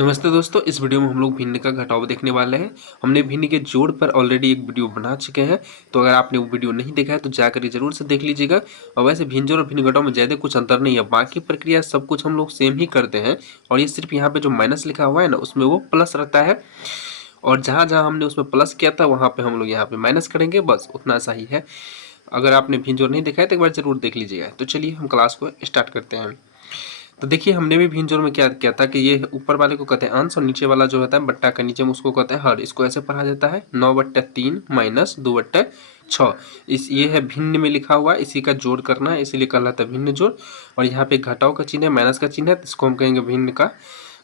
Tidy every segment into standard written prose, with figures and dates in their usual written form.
नमस्ते दोस्तों, इस वीडियो में हम लोग भिन्न का घटाव देखने वाले हैं। हमने भिन्न के जोड़ पर ऑलरेडी एक वीडियो बना चुके हैं, तो अगर आपने वो वीडियो नहीं देखा है तो जाकर जरूर से देख लीजिएगा। और वैसे भिन्न जोड़ और भिन्न घटाव में ज़्यादा कुछ अंतर नहीं है, बाकी प्रक्रिया सब कुछ हम लोग सेम ही करते हैं। और ये सिर्फ यहाँ पे जो माइनस लिखा हुआ है ना, उसमें वो प्लस रहता है, और जहाँ जहाँ हमने उसमें प्लस किया था वहाँ पर हम लोग यहाँ पर माइनस करेंगे, बस उतना सा ही है। अगर आपने भिन्न जोड़ नहीं देखा है तो एक बार जरूर देख लीजिएगा। तो चलिए हम क्लास को स्टार्ट करते हैं। तो देखिए, हमने भी भिन्न जोड़ में क्या किया था कि ये ऊपर वाले को कहते हैं अंश और नीचे वाला जो होता है बट्टा का नीचे में उसको कहते हैं हर। इसको ऐसे पढ़ा जाता है 9/3 माइनस 2/6। ये है भिन्न में लिखा हुआ है, इसी का जोड़ करना है, इसीलिए कहलाता है भिन्न जोड़। और यहाँ पे घटाव का चिन्ह है, माइनस का चिन्ह है, तो इसको हम कहेंगे भिन्न का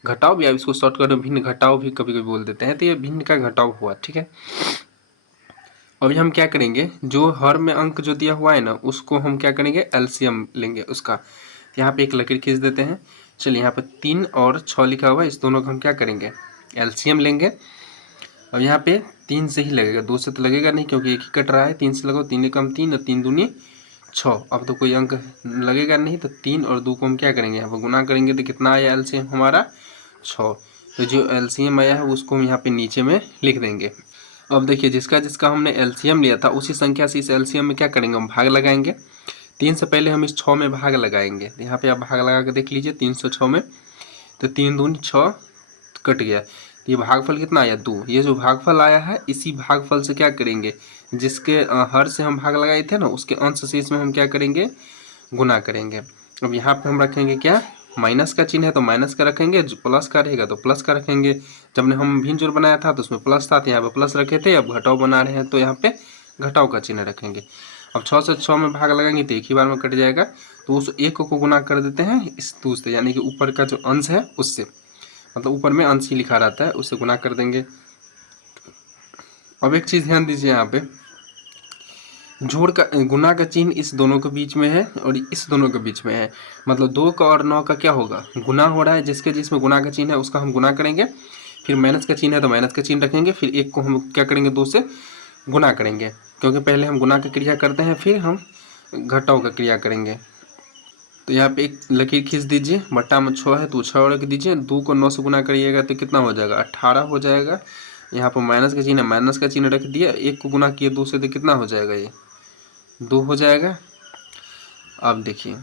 घटाव, या इसको शॉर्टकट में भिन्न घटाव भी कभी कभी बोल देते हैं। तो ये भिन्न का घटाव हुआ, ठीक है। अभी हम क्या करेंगे, जो हर में अंक जो दिया हुआ है ना, उसको हम क्या करेंगे, एलसीएम लेंगे उसका। यहाँ पे एक लकीर खींच देते हैं। चलिए, यहाँ पे 3 और 6 लिखा हुआ है, इस दोनों का हम क्या करेंगे, एलसीएम लेंगे। अब यहाँ पे 3 से ही लगेगा, 2 से तो लगेगा नहीं क्योंकि एक ही कट रहा है। 3 से लगाओ, 3 एकम 3 और 3 दूनी 6। अब तो कोई अंक लगेगा नहीं, तो 3 और 2 को हम क्या करेंगे, यहाँ पर गुना करेंगे, तो कितना आया एलसीएम हमारा 6। तो जो एलसीएम आया है उसको हम यहाँ पे नीचे में लिख देंगे। अब देखिए, जिसका जिसका हमने एलसीएम लिया था उसी संख्या से इस एलसीएम में क्या करेंगे, हम भाग लगाएंगे। 3 से पहले हम इस 6 में भाग लगाएंगे। यहाँ पे आप भाग लगा के देख लीजिए, 306 में, तो 3 दूनी 6 कट गया। तो ये भागफल कितना आया, 2। ये जो भागफल आया है, इसी भागफल से क्या करेंगे, जिसके हर से हम भाग लगाए थे ना, उसके अंश से इसमें हम क्या करेंगे, गुना करेंगे। अब यहाँ पे हम रखेंगे क्या, माइनस का चिन्ह है तो माइनस का रखेंगे, जो प्लस का रहेगा तो प्लस का रखेंगे। जब हम भिन्न जोड़ बनाया था तो उसमें प्लस था, तो यहाँ पे प्लस रखे थे। अब घटाव बना रहे हैं तो यहाँ पे घटाव का चिन्ह रखेंगे। अब 6 से 6 में भाग लगाएंगे तो एक ही बार में कट जाएगा, तो उस एक को गुना कर देते हैं इस 2 से, यानी कि ऊपर का जो अंश है उससे, मतलब ऊपर में अंश ही लिखा रहता है, उससे गुना कर देंगे। अब एक चीज़ ध्यान दीजिए, यहाँ पे जोड़ का गुना का चिन्ह इस दोनों के बीच में है और इस दोनों के बीच में है, मतलब 2 का और 9 का क्या होगा, गुना हो रहा है। जिसके जिसमें गुना का चिन्ह है उसका हम गुना करेंगे, फिर माइनस का चिन्ह है तो माइनस का चिन्ह रखेंगे, फिर एक को हम क्या करेंगे, 2 से गुना करेंगे, क्योंकि पहले हम गुना की क्रिया करते हैं फिर हम घटाव का क्रिया करेंगे। तो यहाँ पे एक लकीर खींच दीजिए, बट्टा में 6 है तो 6 रख दीजिए। 2 को 9 से गुना करिएगा तो कितना हो जाएगा, 18 हो जाएगा। यहाँ पर माइनस का चिन्ह है, माइनस का चिन्ह रख दिया। 1 को गुना किए 2 से तो कितना हो जाएगा, ये 2 हो जाएगा। अब देखिए,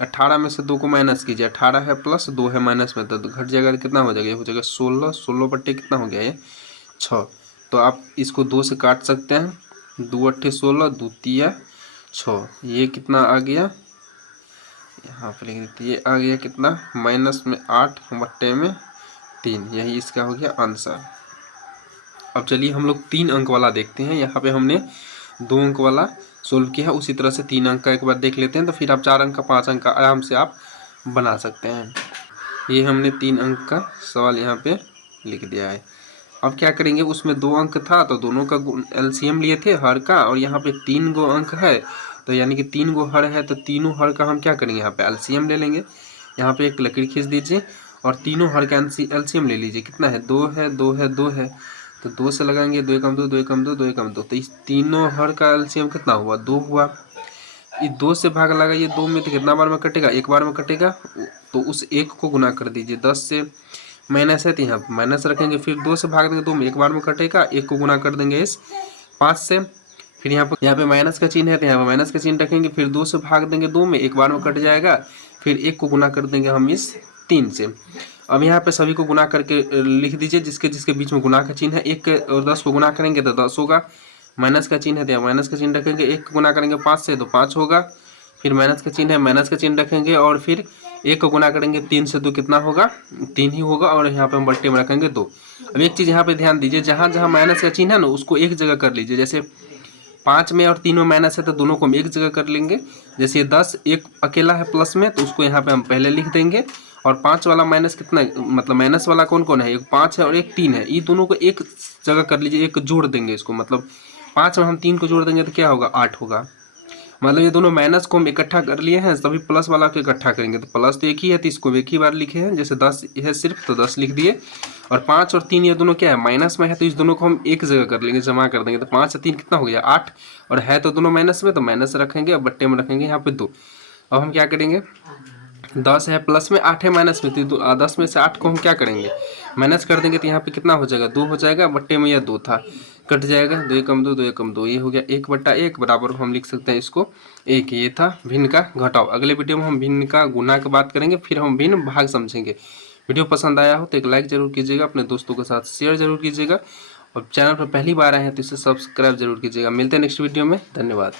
18 में से 2 को माइनस कीजिए, 18 है प्लस, 2 है माइनस में, तो घट जाएगा तो कितना हो जाएगा, ये हो जाएगा 16। 16 बट्टे कितना हो गया, ये 6। तो आप इसको 2 से काट सकते हैं, 2 अट्ठे 16, 2 तिया 6। ये कितना आ गया, यहाँ पर लिख देते, ये आ गया कितना, माइनस में 8 बट्टे में 3। यही इसका हो गया आंसर। अब चलिए हम लोग 3 अंक वाला देखते हैं। यहाँ पे हमने 2 अंक वाला सोल्व किया है, उसी तरह से 3 अंक का एक बार देख लेते हैं, तो फिर आप 4 अंक का 5 अंक का आराम से आप बना सकते हैं। ये हमने 3 अंक का सवाल यहाँ पे लिख दिया है। अब क्या करेंगे, उसमें 2 अंक था तो दोनों का एलसीएम लिए थे हर का, और यहाँ पे 3 गो अंक है, तो यानी कि 3 गो हर है, तो तीनों हर का हम क्या करेंगे, यहाँ पे एलसीएम ले लेंगे। यहाँ पे एक लकीर खींच दीजिए और तीनों हर का एलसीएम ले लीजिए। कितना है, 2 है, 2 है, 2 है, तो 2 से लगाएंगे, 2 एकम 2, 2 एकम 2, 2 एकम 2, तो इस तीनों हर का एलसीएम कितना हुआ, 2 हुआ। ये 2 से भाग लगाइए 2 में, तो कितना बार में कटेगा, एक बार में कटेगा। तो उस एक को गुना कर दीजिए, 10 से माइनस है तो यहाँ माइनस रखेंगे, फिर 2 से भाग देंगे 2 में, एक बार में कटेगा। एक को गुना कर देंगे इस 5 से, फिर यहाँ पे माइनस का चिन्ह है तो यहाँ पे माइनस का चिन्ह रखेंगे, फिर 2 से भाग देंगे 2 में, एक बार में कट जाएगा। फिर एक को गुना कर देंगे हम इस 3 से। अब यहाँ पे सभी को गुना करके लिख दीजिए, जिसके जिसके बीच में गुना का चिन्ह है। 1 और 10 को गुना करेंगे तो 10 होगा, माइनस का चिन्ह है तो यहाँ माइनस का चिन्ह रखेंगे। 1 को गुना करेंगे 5 से तो 5 होगा, फिर माइनस का चिन्ह है, माइनस का चिन्ह रखेंगे, और फिर 1 को गुना करेंगे 3 से तो कितना होगा, 3 ही होगा, और यहाँ पे हम बट्टे में रखेंगे 2। अब एक चीज़ यहाँ पे ध्यान दीजिए, जहाँ जहाँ माइनस का चिन्ह है ना उसको एक जगह कर लीजिए। जैसे 5 में और 3 में माइनस है तो दोनों को हम एक जगह कर लेंगे। जैसे 10 एक अकेला है प्लस में, तो उसको यहाँ पे हम पहले लिख देंगे। और 5 वाला माइनस कितना, मतलब माइनस वाला कौन कौन है, एक 5 है और एक 3 है, ये दोनों को एक जगह कर लीजिए, एक जोड़ देंगे इसको। मतलब 5 में हम 3 को जोड़ देंगे तो क्या होगा, 8 होगा। मतलब ये दोनों माइनस को हम इकट्ठा कर लिए हैं, तभी प्लस वाला को इकट्ठा करेंगे, तो प्लस तो एक ही है तो इसको एक ही बार लिखे हैं। जैसे 10 है सिर्फ तो 10 लिख दिए, और 5 और 3 ये दोनों क्या है, माइनस में है, तो इस दोनों को हम एक जगह कर लेंगे, जमा कर देंगे। तो 5 से 3 कितना हो गया, 8, और है तो दोनों माइनस में, तो माइनस रखेंगे और बट्टे में रखेंगे यहाँ पे 2। अब हम क्या करेंगे, 10 है प्लस में, 8 है माइनस में, तो 10 में से 8 को हम क्या करेंगे, माइनस कर देंगे तो यहाँ पे कितना हो जाएगा, 2 हो जाएगा, बट्टे में यह 2 था, कट जाएगा, 2 एकम 2, 2 एकम 2, ये हो गया 1/1 बराबर हम लिख सकते हैं इसको 1। ये था भिन्न का घटाव। अगले वीडियो में हम भिन्न का गुना की बात करेंगे, फिर हम भिन्न भाग समझेंगे। वीडियो पसंद आया हो तो एक लाइक जरूर कीजिएगा, अपने दोस्तों के साथ शेयर जरूर कीजिएगा, और चैनल पर पहली बार आए हैं तो इसे सब्सक्राइब जरूर कीजिएगा। मिलते हैं नेक्स्ट वीडियो में, धन्यवाद।